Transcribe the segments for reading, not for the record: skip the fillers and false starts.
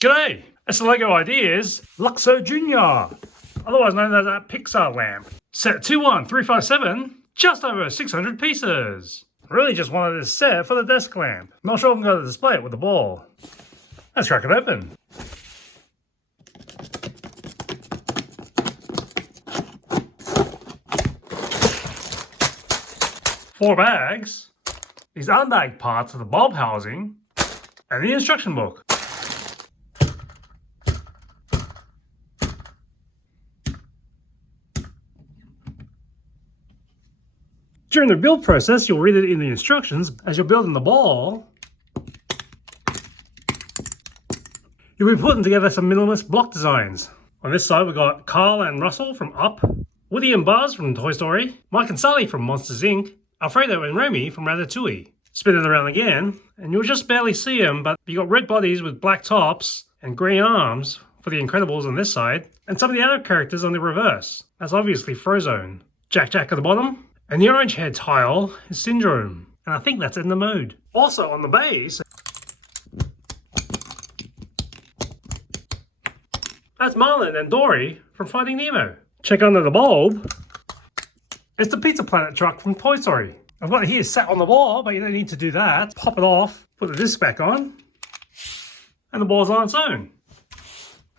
G'day, it's the LEGO Ideas Luxo Jr, otherwise known as a Pixar lamp. Set 21357, just over 600 pieces. Really just wanted this set for the desk lamp. Not sure I'm going to display it with the ball. Let's crack it open. Four bags, these unbagged parts of the bulb housing, and the instruction book. During the build process, you'll read it in the instructions as you're building the ball. You'll be putting together some minimalist block designs. On this side, we've got Carl and Russell from Up, Woody and Buzz from Toy Story, Mike and Sully from Monsters Inc., Alfredo and Remy from Ratatouille. Spin it around again, and you'll just barely see them, but you got red bodies with black tops and green arms for the Incredibles on this side, and some of the other characters on the reverse. That's obviously Frozone. Jack at the bottom. And the orange head tile is Syndrome, and I think that's in the mode. Also on the base, that's Marlin and Dory from Finding Nemo. Check under the bulb, it's the Pizza Planet truck from Toy Story. I've got it here sat on the wall, but you don't need to do that. Pop it off, put the disc back on, and the ball's on its own.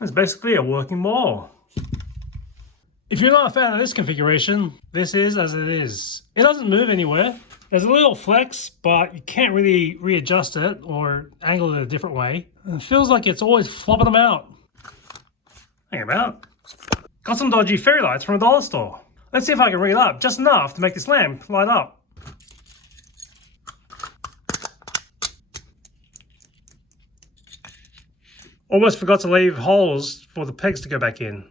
It's basically a working ball. If you're not a fan of this configuration, this is as it is. It doesn't move anywhere. There's a little flex, but you can't really readjust it or angle it a different way. And it feels like it's always flopping them out. Hang about. Got some dodgy fairy lights from a dollar store. Let's see if I can rig it up just enough to make this lamp light up. Almost forgot to leave holes for the pegs to go back in.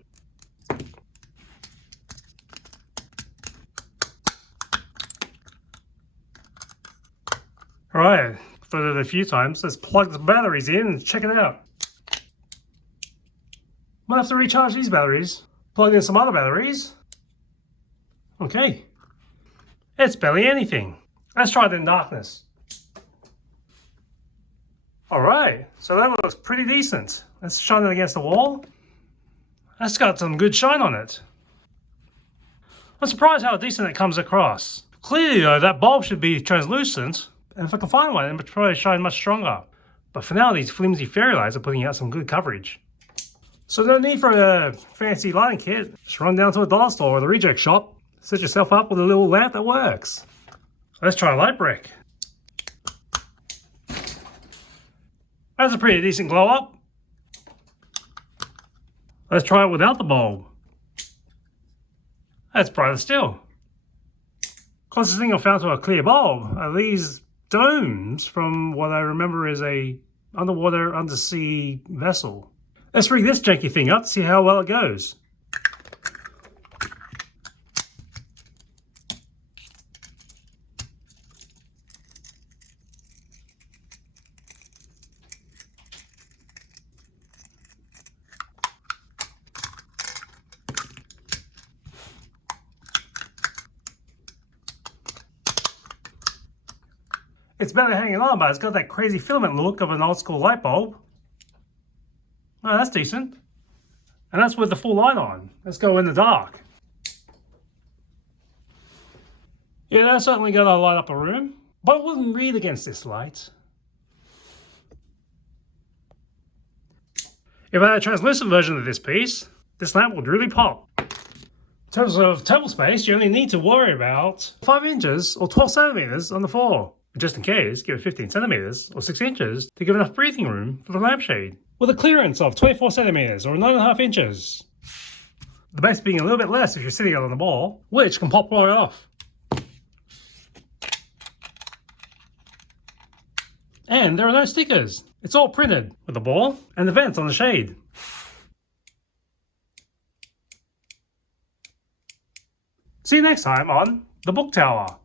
Alright, done it a few times. Let's plug the batteries in and check it out. Might have to recharge these batteries. Plug in some other batteries. Okay. It's barely anything. Let's try it in darkness. Alright, so that looks pretty decent. Let's shine it against the wall. That's got some good shine on it. I'm surprised how decent it comes across. Clearly though, that bulb should be translucent. And if I can find one, it would probably shine much stronger. But for now, these flimsy fairy lights are putting out some good coverage. So no need for a fancy lighting kit. Just run down to a dollar store or the reject shop. Set yourself up with a little lamp that works. Let's try a light brick. That's a pretty decent glow up. Let's try it without the bulb. That's brighter still. Closest thing I found to a clear bulb are these domes from what I remember is a underwater undersea vessel. Let's rig this janky thing up to see how well it goes. It's better hanging on, but it's got that crazy filament look of an old school light bulb. Oh, that's decent. And that's with the full light on. Let's go in the dark. Yeah, that's certainly going to light up a room, but it wouldn't read against this light. If I had a translucent version of this piece, this lamp would really pop. In terms of table space, you only need to worry about 5 inches or 12 centimeters on the floor. Just in case, give it 15 centimeters or 6 inches to give enough breathing room for the lampshade. With a clearance of 24 centimeters or 9.5 inches. The base being a little bit less if you're sitting on the ball, which can pop right off. And there are no stickers. It's all printed with the ball and the vents on the shade. See you next time on The Book Tower.